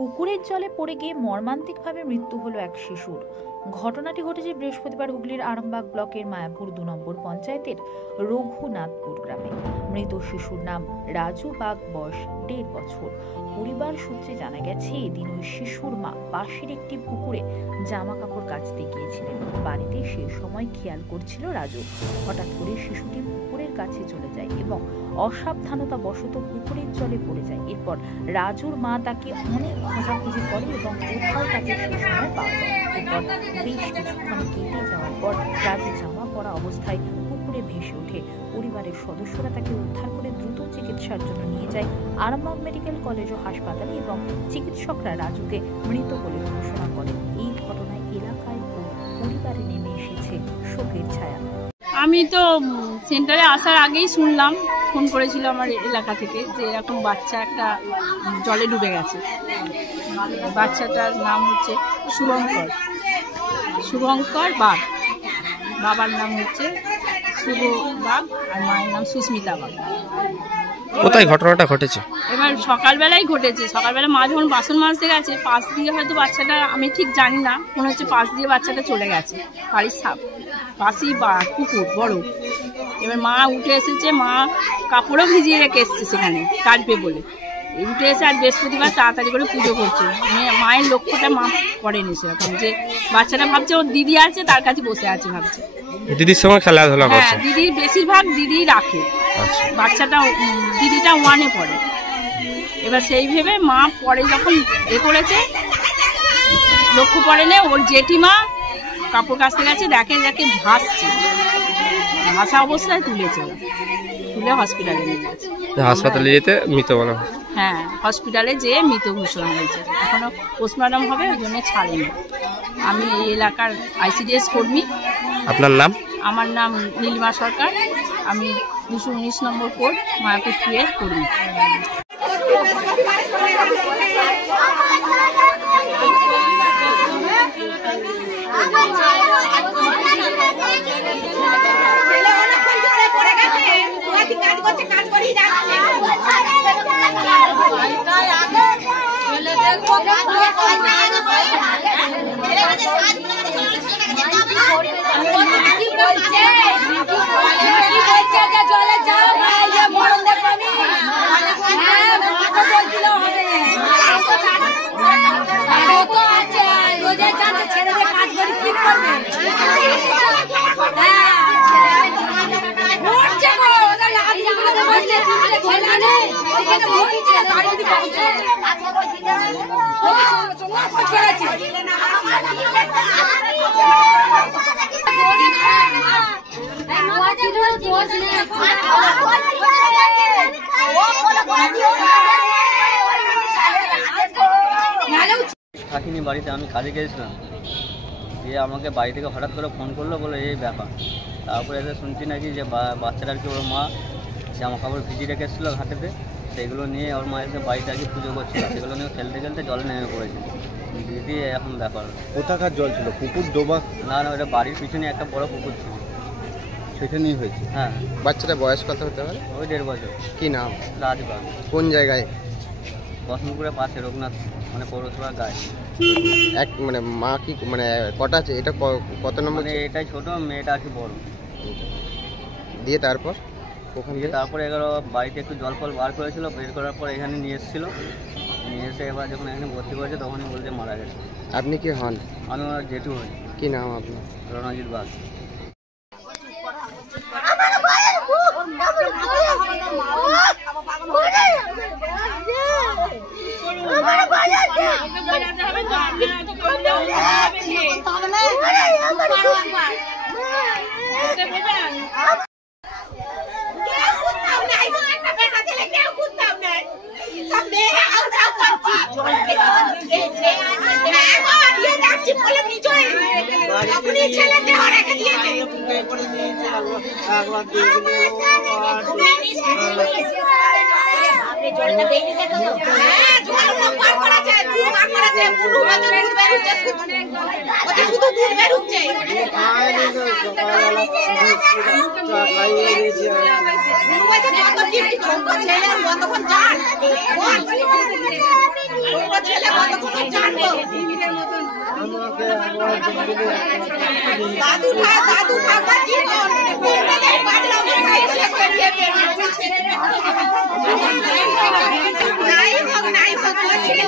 পুকুরের জলে পড়ে গিয়ে মর্মান্তিকভাবে মৃত্যু হলো এক শিশুর। ঘটনাটি ঘটেছে বৃহস্পতিবার হুগলির আরামবাগ ব্লকের মায়াপুর ২ নম্বর পঞ্চায়েতের রঘুনাথপুর গ্রামে। মৃত শিশুর নাম রাজু বাগ, বয়স ১.৫ বছর। পরিবার সূত্রে জানা গেছে, এদিন ওই শিশুর মা পাশের একটি পুকুরে জামা কাপড় কাচতে গিয়েছিলেন। বাড়িতে সেই সময় খেয়াল করছিল রাজু। হঠাৎ করে শিশুটি পুকুরের কাছে চলে যায় এবং অসাবধানতা বশত পুকুরের জলে পড়ে যায়। এরপর রাজুর মা তাকে অনেক খোঁজাখুঁজি করে এবং কোথাও তাকে সেই সময় পাওয়া যায়। এরপর বেশ কিছুক্ষণ কেটে যাওয়ার পর রাজু জামা পরা অবস্থায় পুকুরে ভেসে ওঠে। পরিবারের সদস্যরা তাকে উদ্ধার করে দ্রুত চিকিৎসার জন্য নিয়ে যায় আরামবাগ মেডিকেল কলেজ ও হাসপাতালে এবং চিকিৎসকরা রাজুকে মৃত বলে ঘোষণা করেন। এই ঘটনায় এলাকায় ও পরিবারে নেমে এসেছে শোকের ছায়া। আমি তো সেন্টারে আসার আগেই শুনলাম, ফোন করেছিল আমার এলাকা থেকে যে এরকম বাচ্চা একটা জলে ডুবে গেছে। বাচ্চাটার নাম হচ্ছে শুভঙ্কর বাগ, বাবার নাম হচ্ছে শুভ বাগ আর মায়ের নাম সুস্মিতা বাগ। কোথায় ঘটনাটা ঘটেছে? এবার সকালবেলায় ঘটেছে। সকালবেলা মা যখন বাসন মাজতে গেছে, পাশ দিয়ে হয়তো বাচ্চাটা, আমি ঠিক জানি না, মনে হচ্ছে পাশ দিয়ে বাচ্চাটা চলে গেছে। বাড়ির পাশেই পুকুর বড়। এবার মা উঠে এসেছে, মা কাপড়ও ভিজিয়ে রেখে এসছে সেখানে কাটবে বলে। উঠে এসে আর বৃহস্পতিবার তাড়াতাড়ি করে পুজো করছে। মায়ের লক্ষ্যটা মা করেনি সেরকম, যে বাচ্চাটা ভাবছে ওর দিদি আছে, তার কাছে বসে আছে ভাবছে। দিদির সঙ্গে খেলাধুলা করছে। দিদি বেশিরভাগ দিদি রাখে। বাচ্চাটা দিদিটা 1-এ পড়ে। এবার সেই ভেবে মা পরে যখন করেছে, লক্ষ্য পড়েনি, ওর জেঠিমা কাপড় কাচতে গেছে, দেখে ভাসছে। ভাসা অবস্থায় তুলে হসপিটালে নিয়ে গেছে। হাসপাতালে যেতে মৃত বলা হয়। হ্যাঁ, হসপিটালে যেয়ে মৃত ঘোষণা হয়েছে। এখনো পোস্টমর্টম হবে, ওই জন্য ছাড়েনি। আমি এই এলাকার ICDS কর্মী। আপনার নাম? আমার নাম নীলিমা সরকার। আমি 219 নম্বর কোর্ট মায়াপুর 2-এর কর্মী। থাকিনি বাড়িতে, আমি কাজে গিয়েছিলাম। দিয়ে আমাকে বাড়ি থেকে হঠাৎ করে ফোন করলো, বলে এই ব্যাপার। তারপরে এসে শুনছি নাকি যে বাচ্চাটার কি ওর মা জামা কাপড় ভিজিয়ে রেখে এসেছিলো ঘাটেতে, সেগুলো নিয়ে ওর মা এসে বাড়িতে আগে পুজো করছিল, সেগুলো নিয়ে খেলতে খেলতে জলে নেমে পড়েছিল। দিয়ে এখন ব্যাপার। কোথাকার জল ছিল? পুকুর ডোবা? না, ওটা বাড়ির পিছনে একটা বড় পুকুর ছিল, সেখানেই হয়েছে। হ্যাঁ। বাচ্চাটা বয়স কত হতে পারে? ওই 1.5 বছর। কি নাম? রাজবাগ। কোন জায়গায়? বসন্তপুরের পাশে, রঘুনাথ পৌরসভার গায়ে। মা কি কটা আছে? এটা কত নম্বর? এটাই ছোট, মেয়েটা আর কি বড়। দিয়ে তারপর ওখান থেকে তারপরে বাড়িতে একটু জল ফল বার করেছিল, বের করার পর এখানে নিয়ে এসেছিলো। নিয়ে এসে এবার যখন এখানে ভর্তি করেছে, তখনই বলছে মারা গেছে। আপনি কি হন? আমি ওর জেঠু হই। কি নাম আপনার? রণজিৎ বাগ। জলটা বেরিয়ে যেত তো। হ্যাঁ, জল বার করা যায়, পুরো বার করা যায়, পুরো বাজারে বেরুচ্ছে শুধু দুধ বেরুচ্ছে যত টিপি ছোট ছেলে কতক্ষণ যান ছেলে কতক্ষণ জানবো দাদু খাবার জীবন নাই হোক ছেলে